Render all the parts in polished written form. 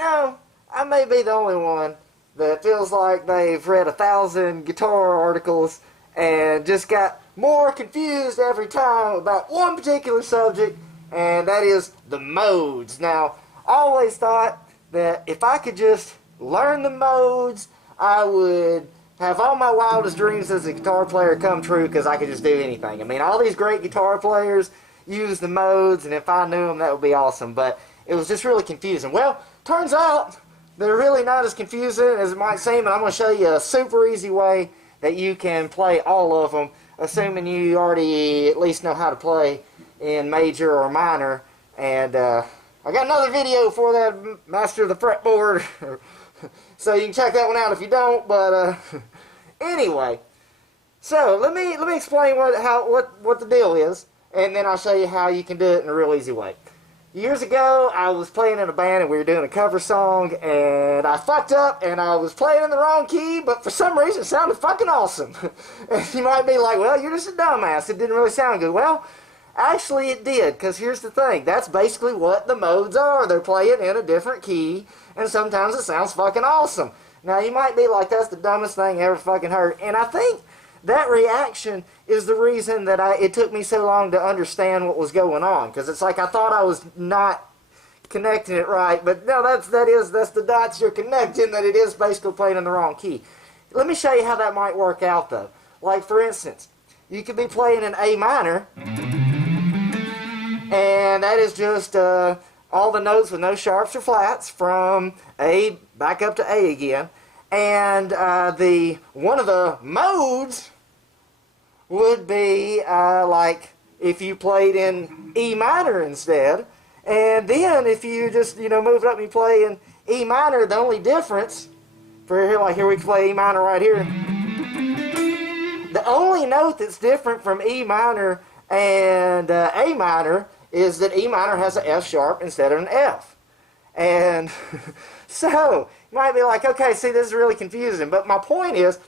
know, I may be the only one that feels like they've read 1,000 guitar articles and just got more confused every time about one particular subject, and that is the modes. Now, I always thought that if I could just learn the modes, I would have all my wildest dreams as a guitar player come true, because I could just do anything. I mean, all these great guitar players use the modes, and if I knew them, that would be awesome. But it was just really confusing. Well, turns out they're really not as confusing as it might seem, and I'm going to show you a super easy way that you can play all of them, assuming you already at least know how to play in major or minor. And I got another video for that, Master of the Fretboard, so you can check that one out if you don't. But anyway, so let me explain what the deal is, and then I'll show you how you can do it in a real easy way. Years ago, I was playing in a band and we were doing a cover song, and I fucked up and I was playing in the wrong key, but for some reason it sounded fucking awesome. And you might be like, well, you're just a dumbass, it didn't really sound good. Well, actually it did, because here's the thing, that's basically what the modes are. They're playing in a different key, and sometimes it sounds fucking awesome. Now you might be like, that's the dumbest thing I ever fucking heard, and I think that reaction is the reason that it took me so long to understand what was going on, because it's like I thought I was not connecting it right, but no, that's the dots you're connecting, that it is basically playing in the wrong key. Let me show you how that might work out though. Like for instance, you could be playing in A minor, and that is just all the notes with no sharps or flats from A back up to A again. And one of the modes would be like if you played in E minor instead, and then if you just move it up and you play in E minor, the only difference for here, like here we can play E minor right here. The only note that's different from E minor and A minor is that E minor has an F sharp instead of an F. And so you might be like, okay, see, this is really confusing. But my point is,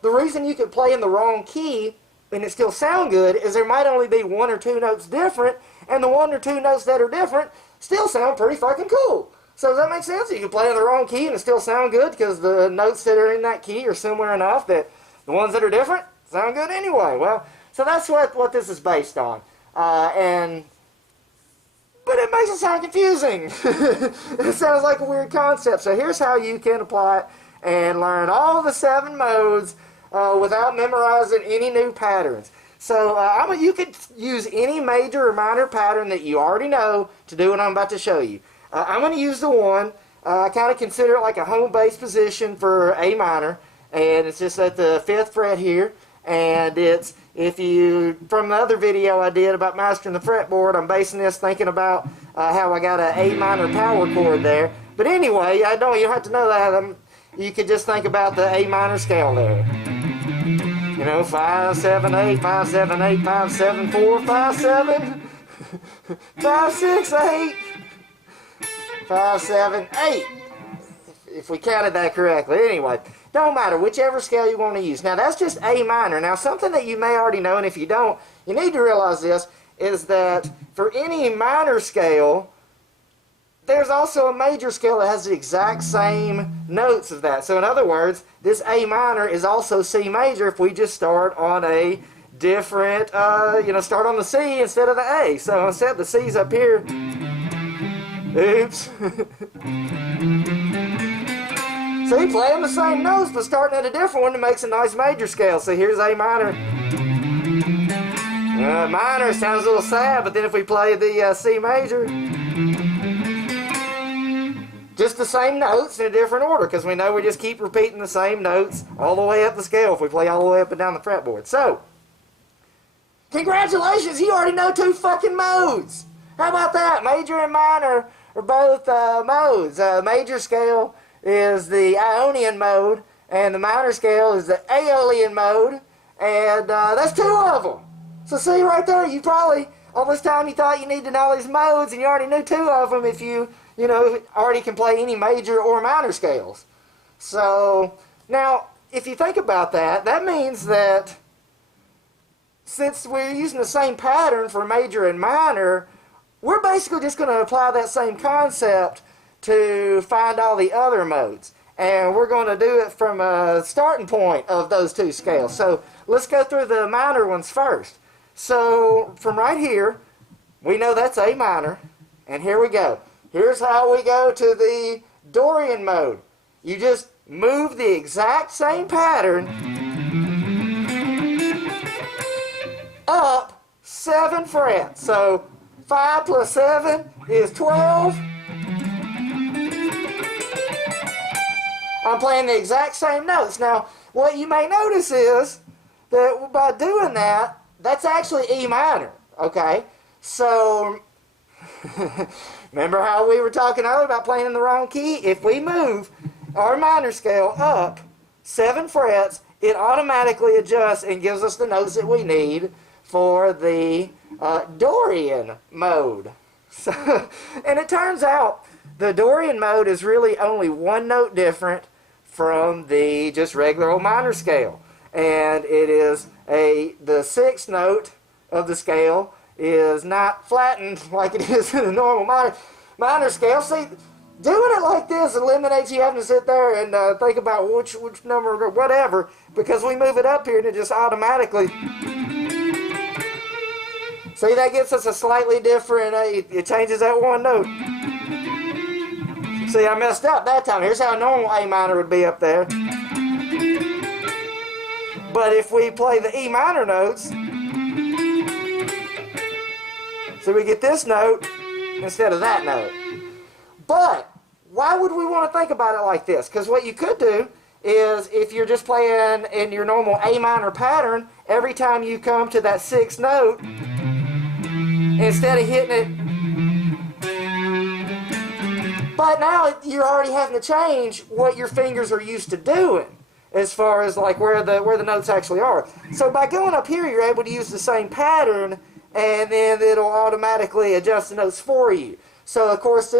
the reason you could play in the wrong key and it still sound good is there might only be one or two notes different, and the one or two notes that are different still sound pretty fucking cool. So does that make sense? You can play in the wrong key and it still sound good because the notes that are in that key are similar enough that the ones that are different sound good anyway. Well, so that's what this is based on. But it makes it sound confusing. It sounds like a weird concept. So here's how you can apply it and learn all the 7 modes without memorizing any new patterns. So you could use any major or minor pattern that you already know to do what I'm about to show you. I'm going to use the one, I kind of consider it like a home base position for A minor, and it's just at the 5th fret here, and it's, from the other video I did about mastering the fretboard, I'm basing this thinking about how I got an A minor power chord there. But anyway, you don't have to know that. You could just think about the A minor scale there. 5, 7, 8, 5, 7, 8, 5, 7, 4, 5, 7, 5, 6, 8, 5, 7, 8. If we counted that correctly. Anyway, don't matter, whichever scale you want to use. Now that's just A minor. Now something that you may already know, and if you don't, you need to realize this, is that for any minor scale, there's also a major scale that has the exact same notes as that. So in other words, this A minor is also C major if we just start on a different, start on the C instead of the A. So instead the C's up here. Oops. So you playing the same notes, but starting at a different one, it makes a nice major scale. So here's A minor. Minor sounds a little sad, but then if we play the C major, just the same notes in a different order, because we know we just keep repeating the same notes all the way up the scale if we play all the way up and down the fretboard. So, congratulations, you already know 2 fucking modes. How about that? Major and minor are both modes. Major scale is the Ionian mode, and the minor scale is the Aeolian mode, and that's 2 of them. So see right there, you probably, all this time you thought you needed to know these modes, and you already knew 2 of them if you already can play any major or minor scales. So, now, if you think about that, that means that since we're using the same pattern for major and minor, we're basically just going to apply that same concept to find all the other modes. And we're going to do it from a starting point of those two scales. So let's go through the minor ones first. So from right here, we know that's A minor. And here we go. Here's how we go to the Dorian mode. You just move the exact same pattern up 7 frets. So 5 plus 7 is 12. I'm playing the exact same notes. Now, what you may notice is that by doing that, that's actually E minor, okay? So, remember how we were talking earlier about playing in the wrong key? If we move our minor scale up 7 frets, it automatically adjusts and gives us the notes that we need for the Dorian mode. So, and it turns out the Dorian mode is really only one note different from the just regular old minor scale. And it is the 6th note of the scale is not flattened like it is in a normal minor scale. See, doing it like this eliminates you having to sit there and think about which number or whatever, because we move it up here and it just automatically... See, that gets us a slightly different, it changes that one note. See, I messed up that time. Here's how normal A minor would be up there. But if we play the E minor notes, so we get this note instead of that note. But why would we want to think about it like this? Because what you could do is, if you're just playing in your normal A minor pattern, every time you come to that 6th note, instead of hitting it, but now you're already having to change what your fingers are used to doing as far as like where the notes actually are. So by going up here, you're able to use the same pattern, and then it'll automatically adjust the notes for you. So of course,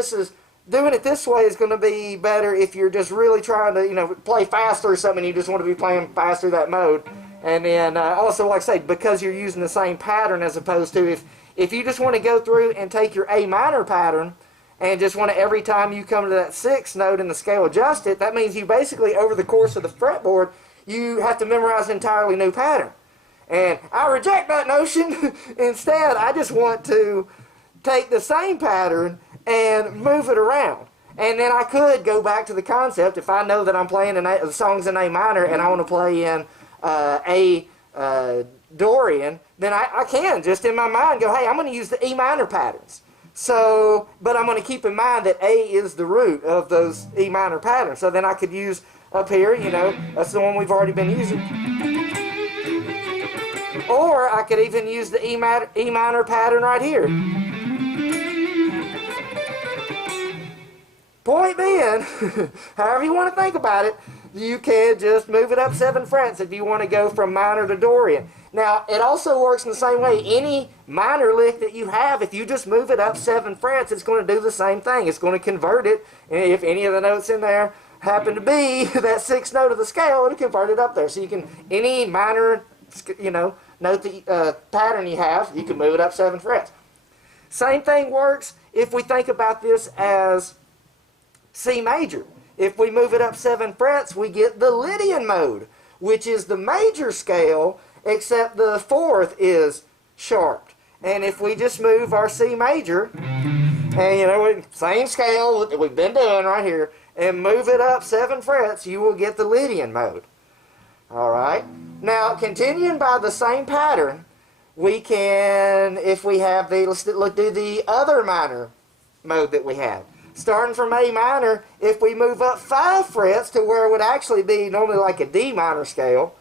doing it this way is going to be better if you're just really trying to, play faster or something. You just want to be playing faster that mode. And then also, like I say, because you're using the same pattern, as opposed to if you just want to go through and take your A minor pattern and just want to, every time you come to that 6th note in the scale, adjust it, that means you basically, over the course of the fretboard, you have to memorize an entirely new pattern. And I reject that notion. Instead, I just want to take the same pattern and move it around. And then I could go back to the concept, if I know that I'm playing songs in A minor and I want to play in A Dorian, then I can just in my mind go, hey, I'm going to use the E minor patterns. So, but I'm going to keep in mind that A is the root of those E minor patterns. So then I could use up here, that's the one we've already been using. Or I could even use the E minor pattern right here. Point being, however you want to think about it, you can just move it up 7 frets if you want to go from minor to Dorian. Now, it also works in the same way. Any minor lick that you have, if you just move it up 7 frets, it's going to do the same thing. It's going to convert it. And if any of the notes in there happen to be that 6th note of the scale, it'll convert it up there. So you can, any minor, note pattern you have, you can move it up 7 frets. Same thing works if we think about this as C major. If we move it up 7 frets, we get the Lydian mode, which is the major scale, except the 4th is sharped. And if we just move our C major, and same scale that we've been doing right here, and move it up 7 frets, you will get the Lydian mode. Alright? Now, continuing by the same pattern, we can, if we have let's do the other minor mode that we have. Starting from A minor, if we move up 5 frets to where it would actually be normally like a D minor scale,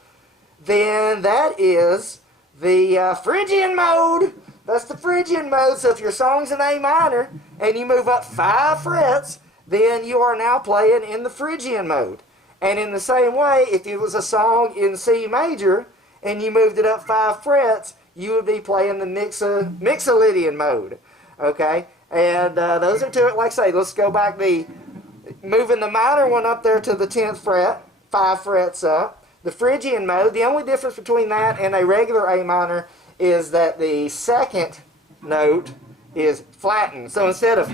then that is the Phrygian mode. That's the Phrygian mode. So if your song's in A minor and you move up 5 frets, then you are now playing in the Phrygian mode. And in the same way, if it was a song in C major and you moved it up 5 frets, you would be playing the Mixolydian mode. Okay? And those are two, like I say, let's go back, moving the minor one up there to the 10th fret, 5 frets up. The Phrygian mode, the only difference between that and a regular A minor is that the 2nd note is flattened. So instead of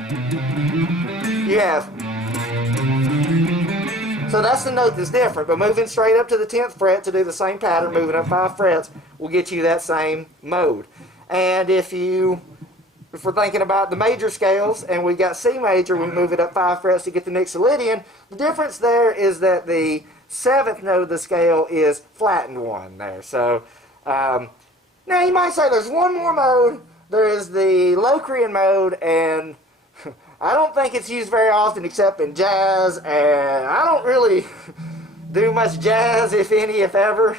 you have. So that's the note that's different, but moving straight up to the 10th fret to do the same pattern, moving up 5 frets, will get you that same mode. And if we're thinking about the major scales, and we got C major, we move it up 5 frets to get the mixolydian. The difference there is that the 7th note of the scale is flattened 1 there. So now you might say there's one more mode. There is the Locrian mode, and I don't think it's used very often except in jazz, and I don't really do much jazz, if any, if ever.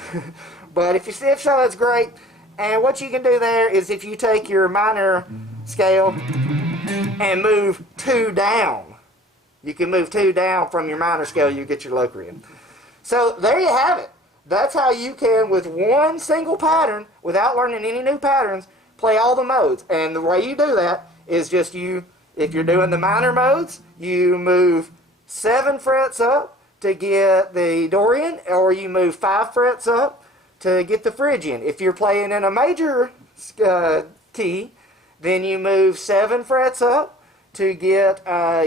But if so, it's great. And what you can do there is if you take your minor scale and move 2 down, you can move 2 down from your minor scale, you get your Locrian. So there you have it. That's how you can, with one single pattern, without learning any new patterns, play all the modes. And the way you do that is just if you're doing the minor modes, you move 7 frets up to get the Dorian, or you move 5 frets up to get the Phrygian. If you're playing in a major key, then you move 7 frets up to get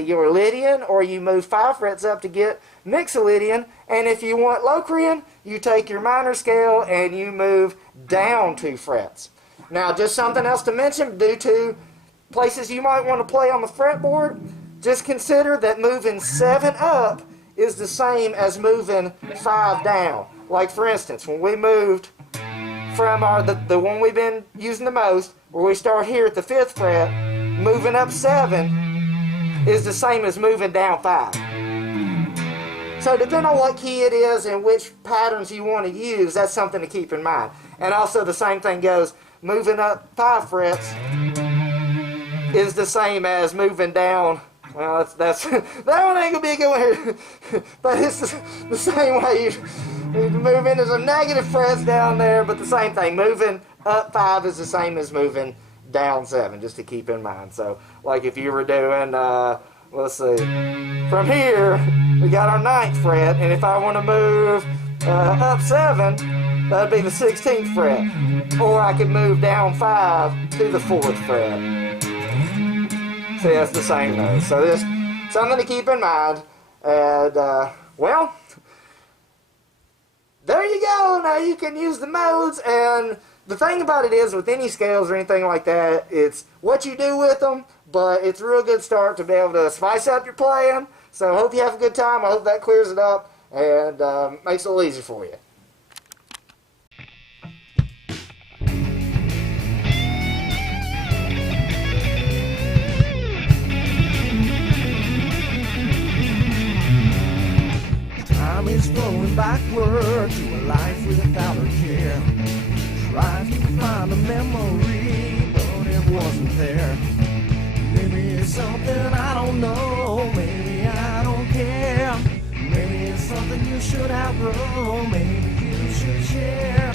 your Lydian, or you move 5 frets up to get mixolydian. And if you want Locrian, you take your minor scale and you move down 2 frets. Now, just something else to mention, due to places you might want to play on the fretboard, just consider that moving 7 up is the same as moving 5 down. Like, for instance, when we moved from the one we've been using the most, where we start here at the 5th fret, moving up 7 is the same as moving down 5. So depending on what key it is and which patterns you want to use, that's something to keep in mind. And also the same thing goes, moving up 5 frets is the same as moving down. Well, that one ain't gonna be a good one here. But it's the same way you move into some negative frets down there, but the same thing. Moving up 5 is the same as moving down 7, just to keep in mind. So, like if you were doing, let's see, from here, we got our 9th fret, and if I want to move up 7, that'd be the 16th fret. Or I could move down 5 to the 4th fret. See, that's the same though. So there's something to keep in mind. And, well, there you go. Now you can use the modes. And the thing about it is, with any scales or anything like that, it's what you do with them. But it's a real good start to be able to spice up your playing. So I hope you have a good time. I hope that clears it up and makes it a little easier for you. Time is flowing backward to a life without a care. Trying to find a memory, but it wasn't there. Maybe it's something I don't know, maybe I don't care. Maybe it's something you should outgrow, maybe you should share.